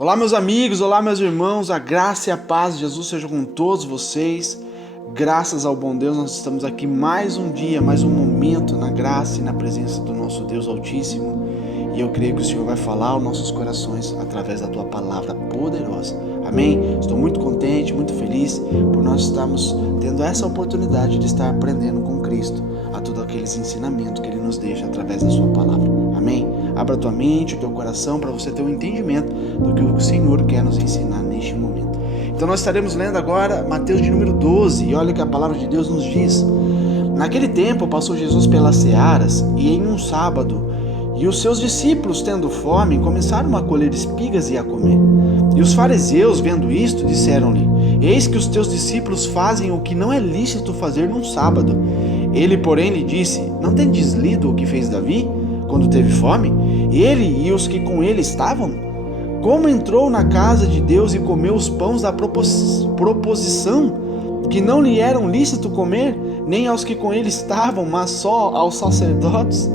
Olá meus amigos, olá meus irmãos, a graça e a paz de Jesus seja com todos vocês. Graças ao bom Deus nós estamos aqui mais um dia, mais um momento na graça e na presença do nosso Deus Altíssimo. E eu creio que o Senhor vai falar aos nossos corações através da Tua palavra poderosa. Amém? Estou muito contente, muito feliz por nós estarmos tendo essa oportunidade de estar aprendendo com Cristo a todos aqueles ensinamentos que Ele nos deixa através da Sua palavra. Amém? Abra tua mente, o teu coração para você ter um entendimento do que o Senhor quer nos ensinar neste momento. Então nós estaremos lendo agora Mateus de número 12 e olha que a palavra de Deus nos diz: naquele tempo passou Jesus pelas searas e em um sábado, e os seus discípulos, tendo fome, começaram a colher espigas e a comer. E os fariseus, vendo isto, disseram-lhe: eis que os teus discípulos fazem o que não é lícito fazer num sábado. Ele, porém, lhe disse: não tendes lido o que fez Davi quando teve fome, ele e os que com ele estavam? Como entrou na casa de Deus e comeu os pães da proposição, que não lhe eram lícito comer, nem aos que com ele estavam, mas só aos sacerdotes?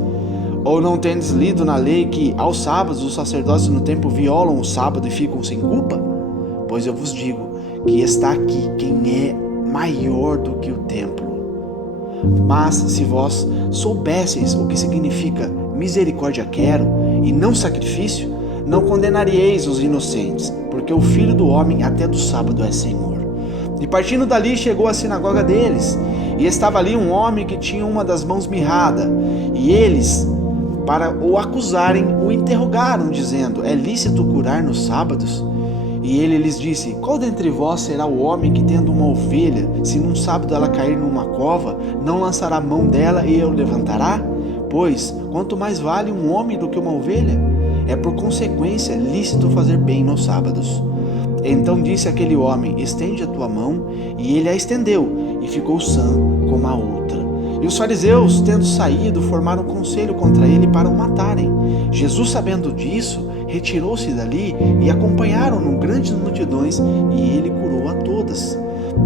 Ou não tendes lido na lei que aos sábados os sacerdotes no templo violam o sábado e ficam sem culpa? Pois eu vos digo que está aqui quem é maior do que o templo. Mas se vós soubesseis o que significa misericórdia quero e não sacrifício, não condenaríeis os inocentes, porque o Filho do Homem até do sábado é Senhor. E partindo dali chegou à sinagoga deles, e estava ali um homem que tinha uma das mãos mirrada, e eles, para o acusarem, o interrogaram, dizendo: é lícito curar nos sábados? E ele lhes disse: qual dentre vós será o homem que, tendo uma ovelha, se num sábado ela cair numa cova, não lançará a mão dela e a levantará? Pois, quanto mais vale um homem do que uma ovelha? É por consequência lícito fazer bem nos sábados. Então disse aquele homem: estende a tua mão. E ele a estendeu, e ficou sã como a outra. E os fariseus, tendo saído, formaram conselho contra ele para o matarem. Jesus, sabendo disso, retirou-se dali, e acompanharam-no grandes multidões, e ele curou a todas.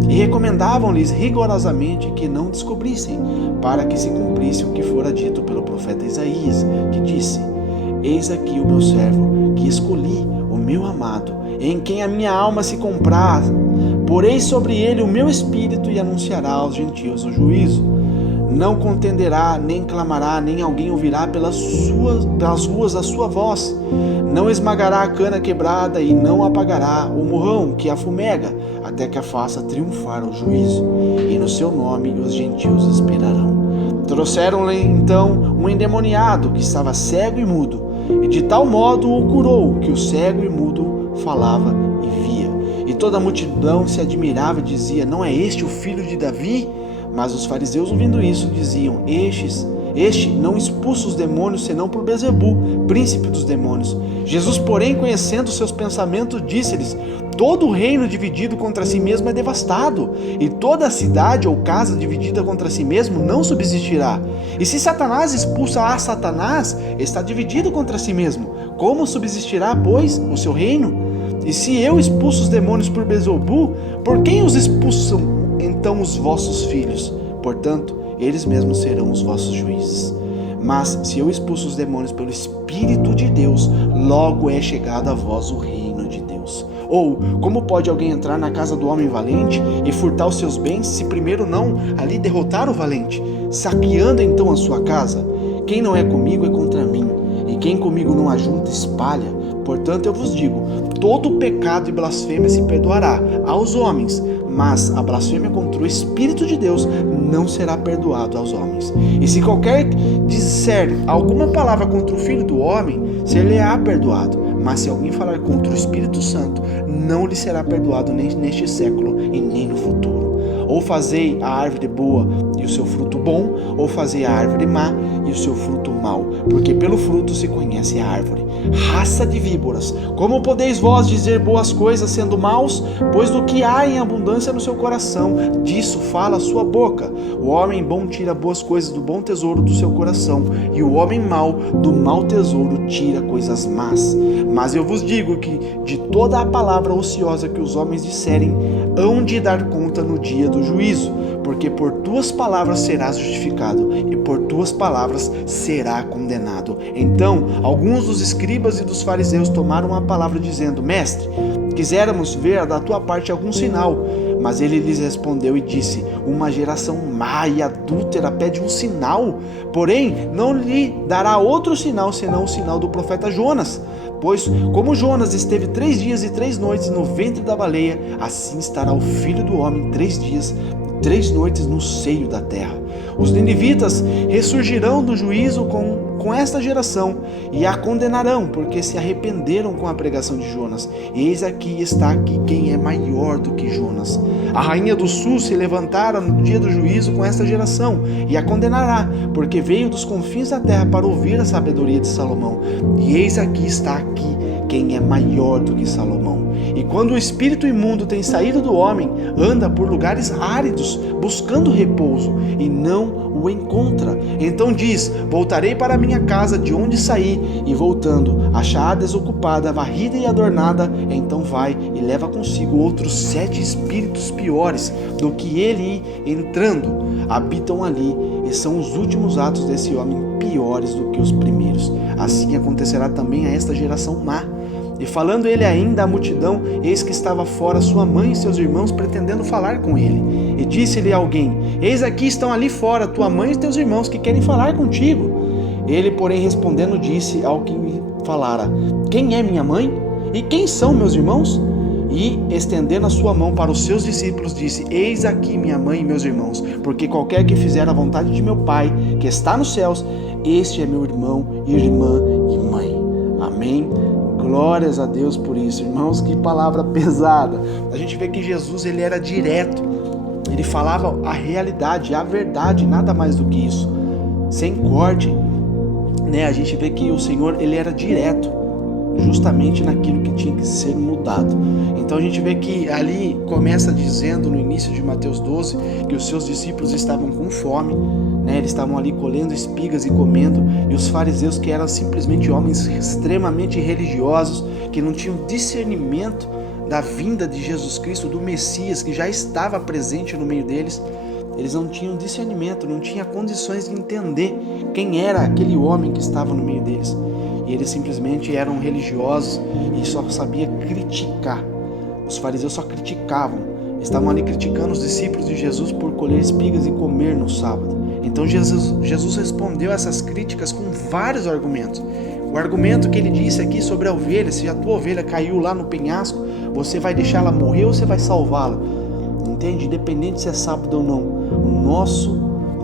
E recomendavam-lhes rigorosamente que não descobrissem, para que se cumprisse o que fora dito pelo profeta Isaías, que disse: eis aqui o meu servo, que escolhi, o meu amado, em quem a minha alma se compraz. Porei sobre ele o meu espírito e anunciará aos gentios o juízo. Não contenderá, nem clamará, nem alguém ouvirá pelas ruas a sua voz. Não esmagará a cana quebrada e não apagará o morrão que a fumega, até que a faça triunfar o juízo. E no seu nome os gentios esperarão. Trouxeram-lhe então um endemoniado que estava cego e mudo, e de tal modo o curou que o cego e mudo falava e via. E toda a multidão se admirava e dizia: não é este o filho de Davi? Mas os fariseus, ouvindo isso, diziam: este não expulsa os demônios, senão por Bezebu, príncipe dos demônios. Jesus, porém, conhecendo seus pensamentos, disse-lhes: todo reino dividido contra si mesmo é devastado, e toda a cidade ou casa dividida contra si mesmo não subsistirá. E se Satanás expulsa a Satanás, está dividido contra si mesmo. Como subsistirá, pois, o seu reino? E se eu expulso os demônios por Bezebu, por quem os expulsam então os vossos filhos? Portanto, eles mesmos serão os vossos juízes. Mas se eu expulso os demônios pelo Espírito de Deus, logo é chegado a vós o reino de Deus. Ou, como pode alguém entrar na casa do homem valente e furtar os seus bens, se primeiro não ali derrotar o valente, saqueando então a sua casa? Quem não é comigo é contra mim, e quem comigo não ajunta espalha. Portanto, eu vos digo: todo pecado e blasfêmia se perdoará aos homens, mas a blasfêmia contra o Espírito de Deus não será perdoado aos homens. E se qualquer disser alguma palavra contra o Filho do Homem, ser-lhe-á perdoado. Mas se alguém falar contra o Espírito Santo, não lhe será perdoado nem neste século e nem no futuro. Ou fazei a árvore boa e o seu fruto bom, ou fazei a árvore má e o seu fruto mau, porque pelo fruto se conhece a árvore. Raça de víboras, como podeis vós dizer boas coisas sendo maus? Pois do que há em abundância no seu coração, disso fala a sua boca. O homem bom tira boas coisas do bom tesouro do seu coração, e o homem mau do mau tesouro tira coisas más. Mas eu vos digo que de toda a palavra ociosa que os homens disserem, hão de dar conta no dia do juízo. porque por tuas palavras serás justificado e por tuas palavras será condenado. Então, alguns dos escribas e dos fariseus tomaram a palavra dizendo: Mestre, quiséramos ver da tua parte algum sinal. Mas ele lhes respondeu e disse: uma geração má e adúltera pede um sinal, porém não lhe dará outro sinal senão o sinal do profeta Jonas. Pois como Jonas esteve 3 dias e 3 noites no ventre da baleia, assim estará o Filho do Homem 3 dias e 3 noites no seio da terra. Os ninivitas ressurgirão do juízo com esta geração e a condenarão, porque se arrependeram com a pregação de Jonas. Eis aqui está aqui quem é maior do que Jonas. A rainha do sul se levantara no dia do juízo com esta geração e a condenará, porque veio dos confins da terra para ouvir a sabedoria de Salomão. E eis aqui está aqui quem é maior do que Salomão. E quando o espírito imundo tem saído do homem, anda por lugares áridos, buscando repouso, e não o encontra. Então diz: voltarei para minha casa de onde saí, e voltando, achar desocupada, varrida e adornada, então vai e leva consigo outros 7 espíritos piores do que ele, e entrando, habitam ali, e são os últimos atos desse homem piores do que os primeiros. Assim acontecerá também a esta geração má. E falando ele ainda à multidão, eis que estava fora sua mãe e seus irmãos pretendendo falar com ele. E disse-lhe alguém: eis aqui estão ali fora tua mãe e teus irmãos que querem falar contigo. Ele, porém, respondendo, disse ao que me falara: quem é minha mãe? E quem são meus irmãos? E, estendendo a sua mão para os seus discípulos, disse: eis aqui minha mãe e meus irmãos, porque qualquer que fizer a vontade de meu Pai, que está nos céus, este é meu irmão, irmã e mãe. Amém? Glórias a Deus por isso, irmãos, que palavra pesada. A gente vê que Jesus, ele era direto, ele falava a realidade, a verdade, nada mais do que isso, sem corte, né? A gente vê que o Senhor, ele era direto, justamente naquilo que tinha que ser mudado. Então a gente vê que ali começa dizendo no início de Mateus 12 que os seus discípulos estavam com fome, né? Eles estavam ali colhendo espigas e comendo, e os fariseus, que eram simplesmente homens extremamente religiosos, que não tinham discernimento da vinda de Jesus Cristo, do Messias, que já estava presente no meio deles, eles não tinham discernimento, não tinham condições de entender quem era aquele homem que estava no meio deles. E eles simplesmente eram religiosos e só sabiam criticar. Os fariseus só criticavam. Estavam ali criticando os discípulos de Jesus por colher espigas e comer no sábado. Então Jesus respondeu essas críticas com vários argumentos. O argumento que ele disse aqui sobre a ovelha: se a tua ovelha caiu lá no penhasco, você vai deixá-la morrer ou você vai salvá-la? Entende? Independente se é sábado ou não,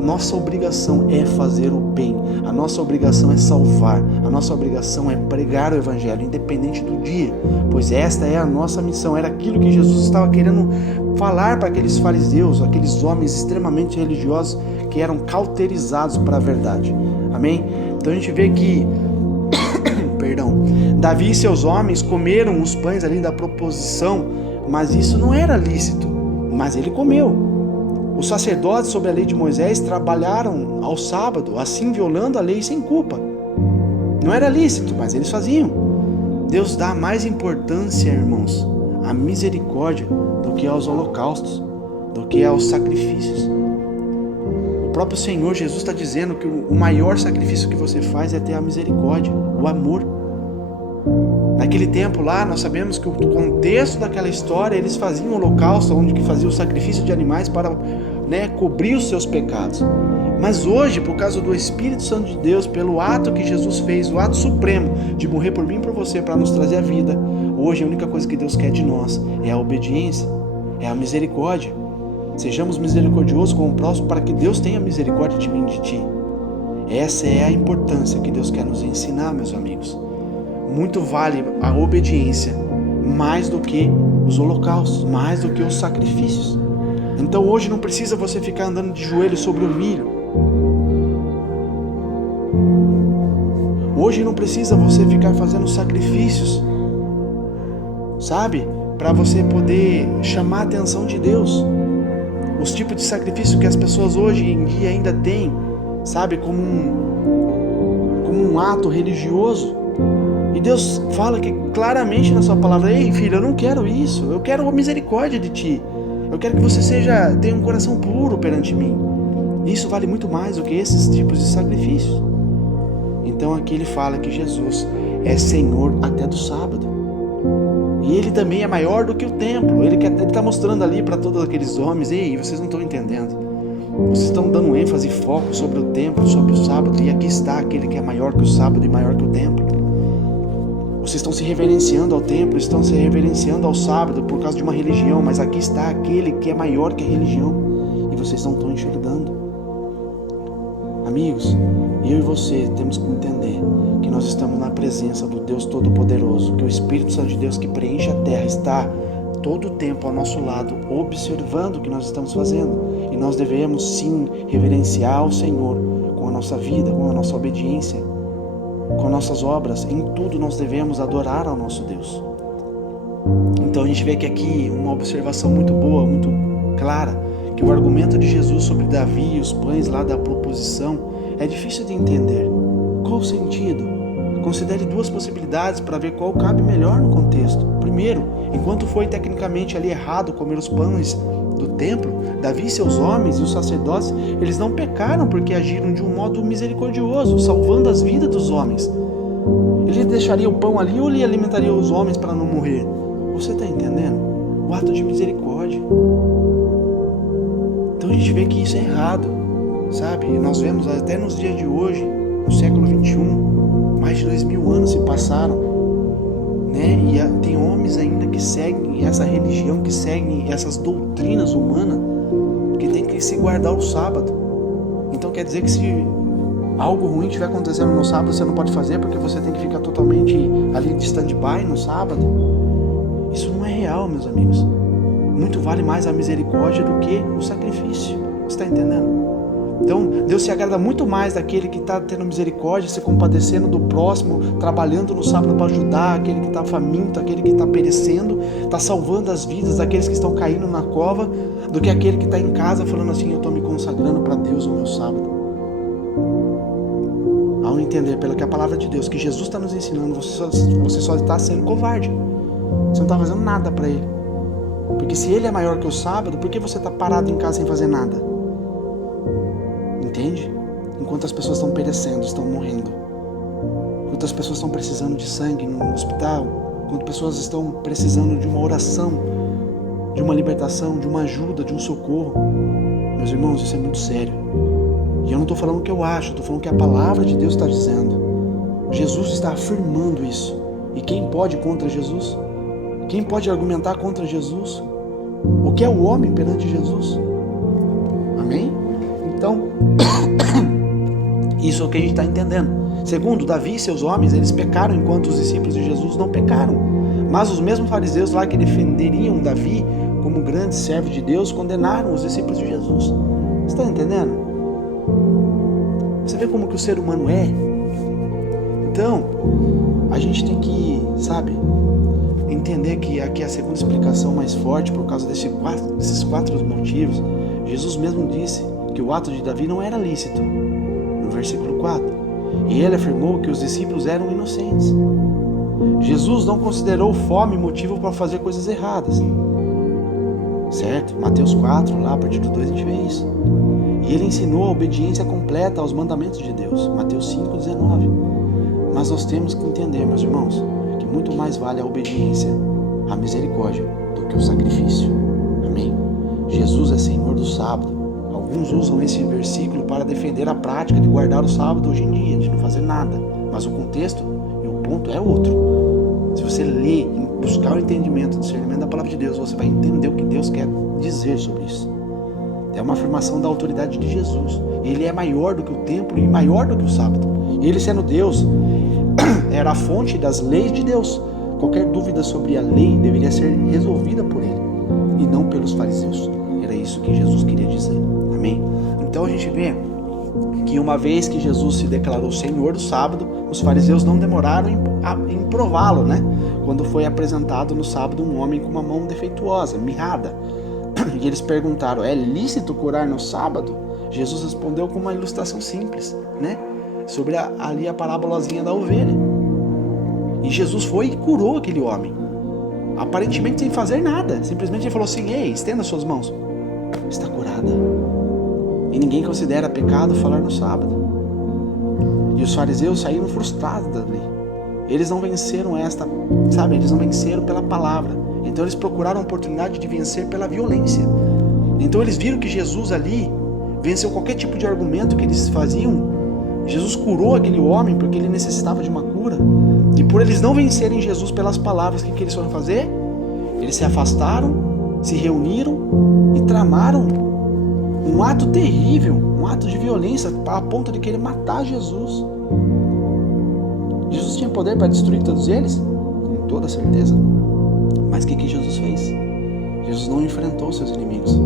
nossa obrigação é fazer o bem, a nossa obrigação é salvar, a nossa obrigação é pregar o evangelho, independente do dia, pois esta é a nossa missão. Era aquilo que Jesus estava querendo falar para aqueles fariseus, aqueles homens extremamente religiosos que eram cauterizados para a verdade. Amém? Então a gente vê que Davi e seus homens comeram os pães ali da proposição, mas isso não era lícito, mas ele comeu. Os sacerdotes, sob a lei de Moisés, trabalharam ao sábado, assim violando a lei sem culpa. Não era lícito, mas eles faziam. Deus dá mais importância, irmãos, à misericórdia do que aos holocaustos, do que aos sacrifícios. O próprio Senhor Jesus está dizendo que o maior sacrifício que você faz é ter a misericórdia, o amor. Naquele tempo lá, nós sabemos que o contexto daquela história, eles faziam um holocausto, onde que faziam o sacrifício de animais para, cobrir os seus pecados. Mas hoje, por causa do Espírito Santo de Deus, pelo ato que Jesus fez, o ato supremo de morrer por mim e por você para nos trazer a vida, hoje a única coisa que Deus quer de nós é a obediência, é a misericórdia. Sejamos misericordiosos com o próximo para que Deus tenha misericórdia de mim e de ti. Essa é a importância que Deus quer nos ensinar, meus amigos. Muito vale a obediência, mais do que os holocaustos, mais do que os sacrifícios. Então hoje não precisa você ficar andando de joelhos sobre o milho. Hoje não precisa você ficar fazendo sacrifícios, sabe? Para você poder chamar a atenção de Deus. Os tipos de sacrifício que as pessoas hoje em dia ainda têm, sabe? Como um ato religioso. E Deus fala que claramente na sua palavra: ei filho, eu não quero isso, eu quero a misericórdia de ti, Eu quero que você tenha um coração puro perante mim. Isso vale muito mais do que esses tipos de sacrifícios. Então aqui ele fala que Jesus é Senhor até do sábado. E ele também é maior do que o templo. Ele está mostrando ali para todos aqueles homens: ei, vocês não estão entendendo. Vocês estão dando ênfase e foco sobre o templo, sobre o sábado. E aqui está aquele que é maior que o sábado e maior que o templo. Vocês estão se reverenciando ao templo, estão se reverenciando ao sábado por causa de uma religião. Mas aqui está aquele que é maior que a religião. E vocês não estão enxergando. Amigos, eu e você temos que entender que nós estamos na presença do Deus Todo-Poderoso, que o Espírito Santo de Deus que preenche a terra está todo o tempo ao nosso lado, observando o que nós estamos fazendo. E nós devemos sim reverenciar o Senhor com a nossa vida, com a nossa obediência, com nossas obras. Em tudo nós devemos adorar ao nosso Deus. Então a gente vê que aqui uma observação muito boa, muito clara, que o argumento de Jesus sobre Davi e os pães lá da proposição é difícil de entender. Qual o sentido? Considere duas possibilidades para ver qual cabe melhor no contexto. Primeiro, enquanto foi tecnicamente ali errado comer os pães do templo, Davi e seus homens e os sacerdotes, eles não pecaram porque agiram de um modo misericordioso, salvando as vidas dos homens. Ele deixaria o pão ali ou ele alimentaria os homens para não morrer? Você está entendendo? O ato de misericórdia. Então a gente vê que isso é errado, sabe? E nós vemos até nos dias de hoje, no século XXI, mais de 2000 anos se passaram, né? E tem homens ainda que seguem essa religião, que seguem essas doutrinas humanas, que tem que se guardar o sábado. Então quer dizer que se algo ruim estiver acontecendo no sábado, você não pode fazer porque você tem que ficar totalmente ali de stand-by no sábado? Isso não é real, meus amigos. Muito vale mais a misericórdia do que o sacrifício. Você está entendendo? Então, Deus se agrada muito mais daquele que está tendo misericórdia, se compadecendo do próximo, trabalhando no sábado para ajudar aquele que está faminto, aquele que está perecendo, está salvando as vidas daqueles que estão caindo na cova, do que aquele que está em casa falando assim: eu estou me consagrando para Deus no meu sábado. Ao entender pela que a palavra de Deus, que Jesus está nos ensinando, você só está sendo covarde. Você não está fazendo nada para Ele. Porque se Ele é maior que o sábado, por que você está parado em casa sem fazer nada? Entende? Enquanto as pessoas estão perecendo, estão morrendo. Enquanto as pessoas estão precisando de sangue no hospital, enquanto pessoas estão precisando de uma oração, de uma libertação, de uma ajuda, de um socorro. Meus irmãos, isso é muito sério. E eu não estou falando o que eu acho, estou falando o que a palavra de Deus está dizendo. Jesus está afirmando isso. E quem pode contra Jesus? Quem pode argumentar contra Jesus? O que é o homem perante Jesus? Amém? Então, isso é o que a gente está entendendo. Segundo, Davi e seus homens, eles pecaram enquanto os discípulos de Jesus não pecaram. Mas os mesmos fariseus lá que defenderiam Davi como grande servo de Deus, condenaram os discípulos de Jesus. Você está entendendo? Você vê como que o ser humano é? Então, a gente tem que, entender que aqui é a segunda explicação mais forte por causa desses quatro motivos. Jesus mesmo disse que o ato de Davi não era lícito, no versículo 4. E ele afirmou que os discípulos eram inocentes. Jesus não considerou fome motivo para fazer coisas erradas. Certo? Mateus 4, lá a partir do 2 a gente vê isso. E ele ensinou a obediência completa aos mandamentos de Deus. Mateus 5, 19. Mas nós temos que entender, meus irmãos, que muito mais vale a obediência, a misericórdia, do que o sacrifício. Amém? Jesus é Senhor do sábado. Alguns usam esse versículo para defender a prática de guardar o sábado hoje em dia, de não fazer nada. Mas o contexto e o ponto é outro. Se você ler e buscar o entendimento, o discernimento da palavra de Deus, você vai entender o que Deus quer dizer sobre isso. É uma afirmação da autoridade de Jesus. Ele é maior do que o templo e maior do que o sábado. Ele, sendo Deus, era a fonte das leis de Deus. Qualquer dúvida sobre a lei deveria ser resolvida por ele e não pelos fariseus. Era isso que Jesus queria dizer. Amém? Então a gente vê que uma vez que Jesus se declarou Senhor do sábado, os fariseus não demoraram em prová-lo, né? Quando foi apresentado no sábado um homem com uma mão defeituosa, mirrada. E eles perguntaram: é lícito curar no sábado? Jesus respondeu com uma ilustração simples, né? Sobre ali a parábolazinha da ovelha. E Jesus foi e curou aquele homem. aparentemente sem fazer nada. Simplesmente ele falou assim: ei, estenda suas mãos. Está curada. E ninguém considera pecado falar no sábado. E os fariseus saíram frustrados dali. Eles não venceram eles não venceram pela palavra. Então eles procuraram a oportunidade de vencer pela violência. Então eles viram que Jesus ali venceu qualquer tipo de argumento que eles faziam. Jesus curou aquele homem porque ele necessitava de uma cura. E por eles não vencerem Jesus pelas palavras, o que eles foram fazer? Eles se afastaram, se reuniram e tramaram um ato terrível, um ato de violência a ponto de querer matar Jesus. Jesus tinha poder para destruir todos eles? Com toda certeza. Mas o que Jesus fez? Jesus não enfrentou seus inimigos.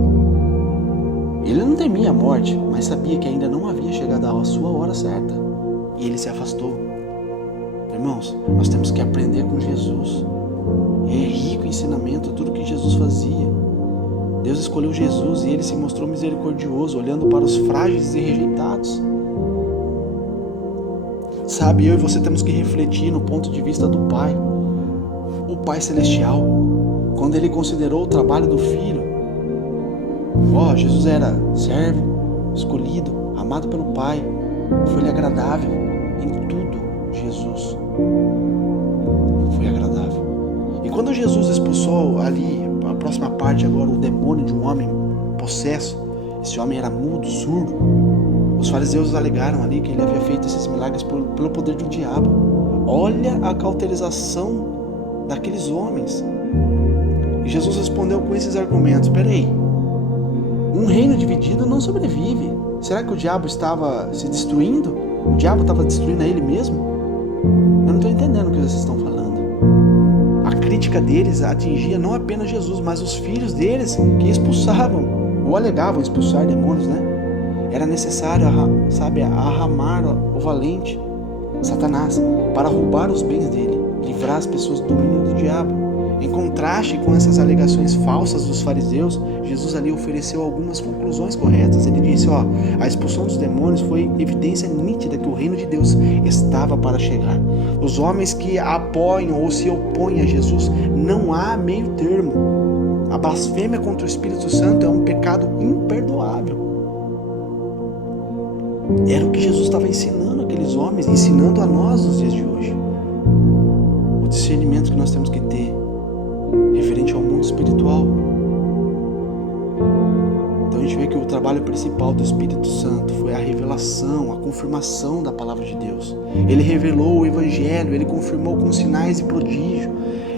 Ele não temia a morte, mas sabia que ainda não havia chegado a sua hora certa. E ele se afastou. Irmãos, nós temos que aprender com Jesus. É rico em ensinamento tudo que Jesus fazia. Deus escolheu Jesus e ele se mostrou misericordioso, olhando para os frágeis e rejeitados. Sabe, eu e você temos que refletir no ponto de vista do Pai, o Pai Celestial, quando ele considerou o trabalho do Filho. Jesus era servo, escolhido, amado pelo Pai, foi-lhe agradável em tudo. Jesus foi agradável. E quando Jesus expulsou ali, a próxima parte agora, o demônio de um homem possesso, esse homem era mudo, surdo, os fariseus alegaram ali que ele havia feito esses milagres pelo poder do diabo. Olha a cauterização daqueles homens. E Jesus respondeu com esses argumentos: peraí, um reino dividido não sobrevive. Será que o diabo estava se destruindo? O diabo estava destruindo a ele mesmo? Eu não estou entendendo o que vocês estão falando. A crítica deles atingia não apenas Jesus, mas os filhos deles que expulsavam, ou alegavam expulsar demônios, né? Era necessário, arramar o valente, Satanás, para roubar os bens dele, livrar as pessoas do domínio do diabo. Em contraste com essas alegações falsas dos fariseus, Jesus ali ofereceu algumas conclusões corretas. Ele disse, a expulsão dos demônios foi evidência nítida que o reino de Deus estava para chegar. Os homens que apoiam ou se opõem a Jesus, não há meio termo. A blasfêmia contra o Espírito Santo é um pecado imperdoável. Era o que Jesus estava ensinando aqueles homens, ensinando a nós nos dias de hoje. O discernimento que nós temos que ter referente ao mundo espiritual. Então a gente vê que o trabalho principal do Espírito Santo foi a revelação, a confirmação da palavra de Deus. Ele revelou o Evangelho, ele confirmou com sinais e prodígios.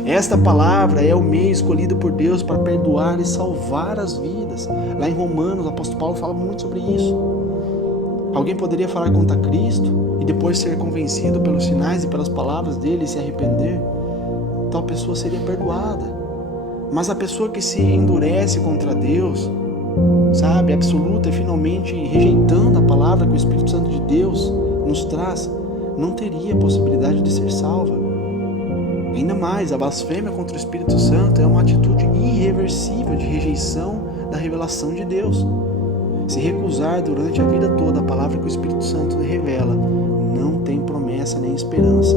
Esta palavra é o meio escolhido por Deus para perdoar e salvar as vidas. Lá em Romanos, o apóstolo Paulo fala muito sobre isso. Alguém poderia falar contra Cristo e depois ser convencido pelos sinais e pelas palavras dele e se arrepender? Tal pessoa seria perdoada. Mas a pessoa que se endurece contra Deus, absoluta e finalmente rejeitando a palavra que o Espírito Santo de Deus nos traz, não teria possibilidade de ser salva. Ainda mais, a blasfêmia contra o Espírito Santo é uma atitude irreversível de rejeição da revelação de Deus. Se recusar durante a vida toda a palavra que o Espírito Santo revela, não tem promessa nem esperança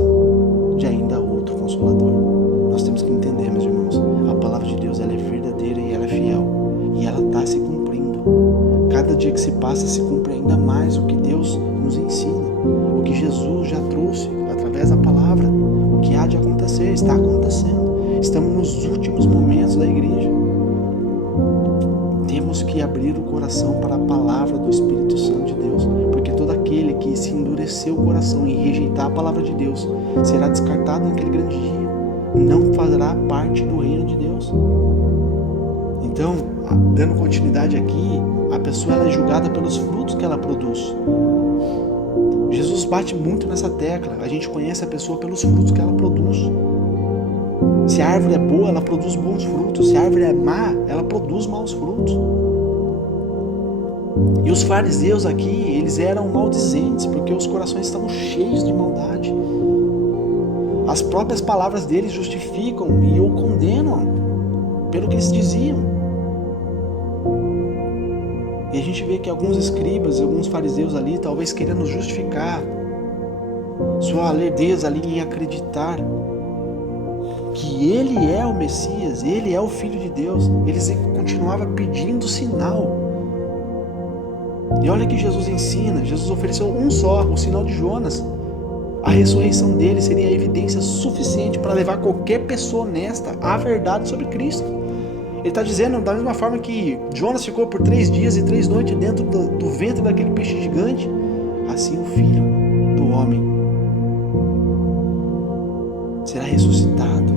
de ainda outro Consolador. Nós temos que entender, meus irmãos, a palavra de Deus ela é verdadeira e ela é fiel. E ela está se cumprindo. Cada dia que se passa se cumpre ainda mais o que Deus nos ensina. O que Jesus já trouxe através da palavra. O que há de acontecer, está acontecendo. Estamos nos últimos momentos da igreja. Temos que abrir o coração para a palavra do Espírito Santo de Deus, porque todo aquele que se endurecer o coração e rejeitar a palavra de Deus será descartado naquele grande dia, não fará parte do reino de Deus. Então, dando continuidade aqui, a pessoa ela é julgada pelos frutos que ela produz. Jesus bate muito nessa tecla, a gente conhece a pessoa pelos frutos que ela produz. Se a árvore é boa, ela produz bons frutos. Se a árvore é má, ela produz maus frutos. E os fariseus aqui, eles eram maldizentes, porque os corações estavam cheios de maldade. As próprias palavras deles justificam e o condenam pelo que eles diziam. E a gente vê que alguns escribas, alguns fariseus ali, talvez querendo justificar sua lerdeza ali em acreditar que ele é o Messias, ele é o Filho de Deus. Eles continuavam pedindo sinal. E olha que Jesus ensina, Jesus ofereceu um só, o sinal de Jonas. A ressurreição dele seria a evidência suficiente para levar qualquer pessoa honesta à verdade sobre Cristo. Ele está dizendo, da mesma forma que Jonas ficou por 3 dias e 3 noites dentro do ventre daquele peixe gigante, assim o Filho do Homem será ressuscitado.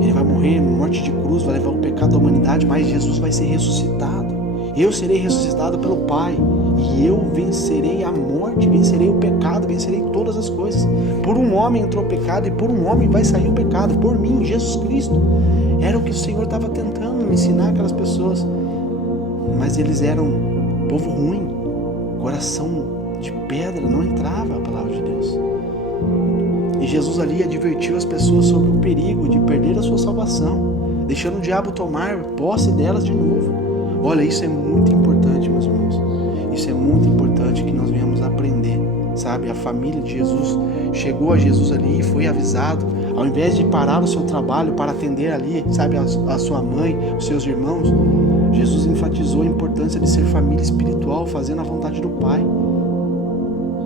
Ele vai morrer morte de cruz, vai levar o pecado da humanidade, mas Jesus vai ser ressuscitado. Eu serei ressuscitado pelo Pai, e eu vencerei a morte, vencerei o pecado, vencerei todas as coisas. Por um homem entrou o pecado, e por um homem vai sair o pecado, por mim, Jesus Cristo. Era o que o Senhor estava tentando ensinar aquelas pessoas, mas eles eram povo ruim, coração de pedra, não entrava a palavra de Deus. E Jesus ali advertiu as pessoas sobre o perigo de perder a sua salvação, deixando o diabo tomar posse delas de novo. Olha, isso é muito importante, meus irmãos. Isso é muito importante que nós venhamos aprender, sabe? A família de Jesus chegou a Jesus ali e foi avisado. Ao invés de parar o seu trabalho para atender ali, sabe, a sua mãe, os seus irmãos, Jesus enfatizou a importância de ser família espiritual, fazendo a vontade do Pai.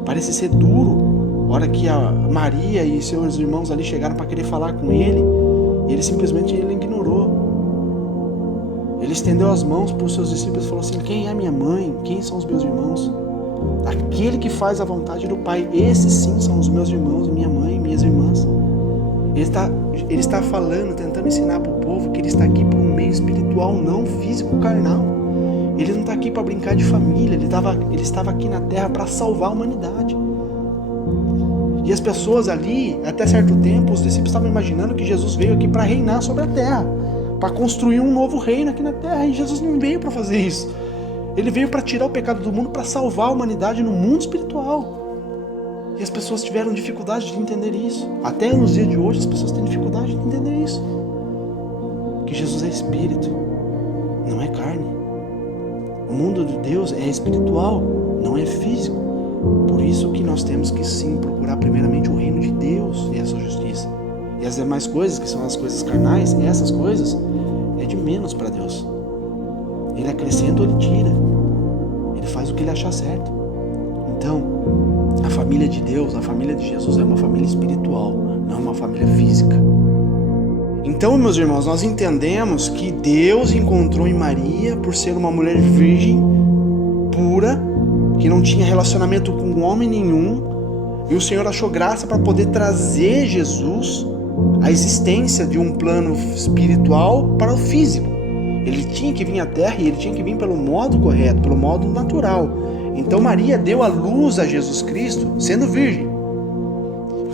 Parece ser duro, a hora que a Maria e seus irmãos ali chegaram para querer falar com ele, e ele simplesmente ignorou. Ele estendeu as mãos para os seus discípulos e falou assim: quem é minha mãe? Quem são os meus irmãos? Aquele que faz a vontade do Pai, esses sim são os meus irmãos, minha mãe e minhas irmãs. Ele está falando, tentando ensinar para o povo que ele está aqui para um meio espiritual, não físico, carnal. Ele não está aqui para brincar de família, ele estava aqui na terra para salvar a humanidade. E as pessoas ali, até certo tempo, os discípulos estavam imaginando que Jesus veio aqui para reinar sobre a terra, para construir um novo reino aqui na terra, e Jesus não veio para fazer isso. Ele veio para tirar o pecado do mundo, para salvar a humanidade no mundo espiritual. E as pessoas tiveram dificuldade de entender isso. Até nos dias de hoje as pessoas têm dificuldade de entender isso. Que Jesus é espírito, não é carne. O mundo de Deus é espiritual, não é físico. Por isso que nós temos que sim procurar primeiramente o reino de Deus e a sua justiça. E as demais coisas, que são as coisas carnais, essas coisas é de menos para Deus. Ele acrescenta ou ele tira. Ele faz o que ele achar certo. Então, a família de Deus, a família de Jesus é uma família espiritual, não uma família física. Então, meus irmãos, nós entendemos que Deus encontrou em Maria por ser uma mulher virgem, pura, que não tinha relacionamento com homem nenhum, e o Senhor achou graça para poder trazer Jesus à existência de um plano espiritual para o físico. Ele tinha que vir à terra e ele tinha que vir pelo modo correto, pelo modo natural. Então Maria deu a luz a Jesus Cristo sendo virgem.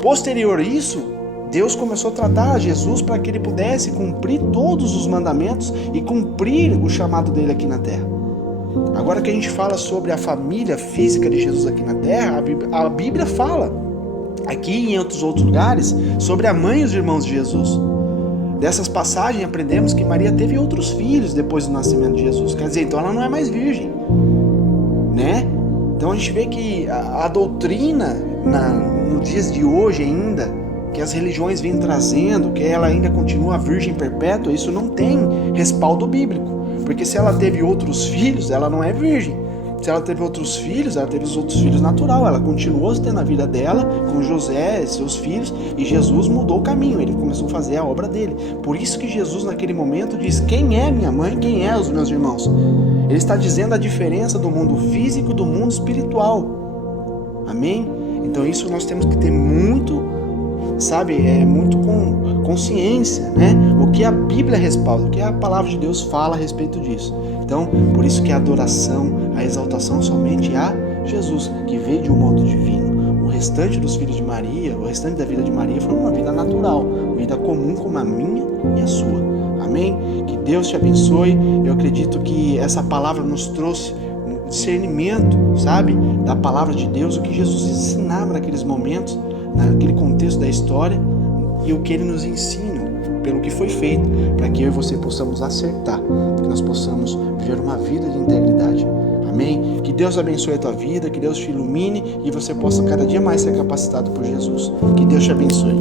Posterior a isso, Deus começou a tratar Jesus para que ele pudesse cumprir todos os mandamentos e cumprir o chamado dele aqui na terra. Agora que a gente fala sobre a família física de Jesus aqui na terra, a Bíblia fala aqui e em outros lugares sobre a mãe e os irmãos de Jesus. Dessas passagens aprendemos que Maria teve outros filhos depois do nascimento de Jesus. Quer dizer, então ela não é mais virgem, né? Então a gente vê que a doutrina nos dias de hoje ainda, que as religiões vêm trazendo, que ela ainda continua virgem perpétua, isso não tem respaldo bíblico. Porque se ela teve outros filhos, ela não é virgem. Se ela teve outros filhos, ela teve os outros filhos natural. Ela continuou tendo a vida dela com José e seus filhos, e Jesus mudou o caminho, ele começou a fazer a obra dele. Por isso que Jesus naquele momento diz: quem é minha mãe, quem é os meus irmãos? Ele está dizendo a diferença do mundo físico e do mundo espiritual. Amém? Então isso nós temos que ter muito, muito com consciência, né? O que a Bíblia respalda, o que a palavra de Deus fala a respeito disso. Então, por isso que a adoração, a exaltação somente a Jesus, que veio de um modo divino. O restante dos filhos de Maria, o restante da vida de Maria foi uma vida natural, uma vida comum como a minha e a sua. Amém? Que Deus te abençoe. Eu acredito que essa palavra nos trouxe um discernimento, da palavra de Deus, o que Jesus ensinava naqueles momentos, naquele contexto da história, e o que ele nos ensina pelo que foi feito, para que eu e você possamos acertar, que nós possamos viver uma vida de integridade. Amém? Que Deus abençoe a tua vida, que Deus te ilumine e você possa cada dia mais ser capacitado por Jesus. Que Deus te abençoe.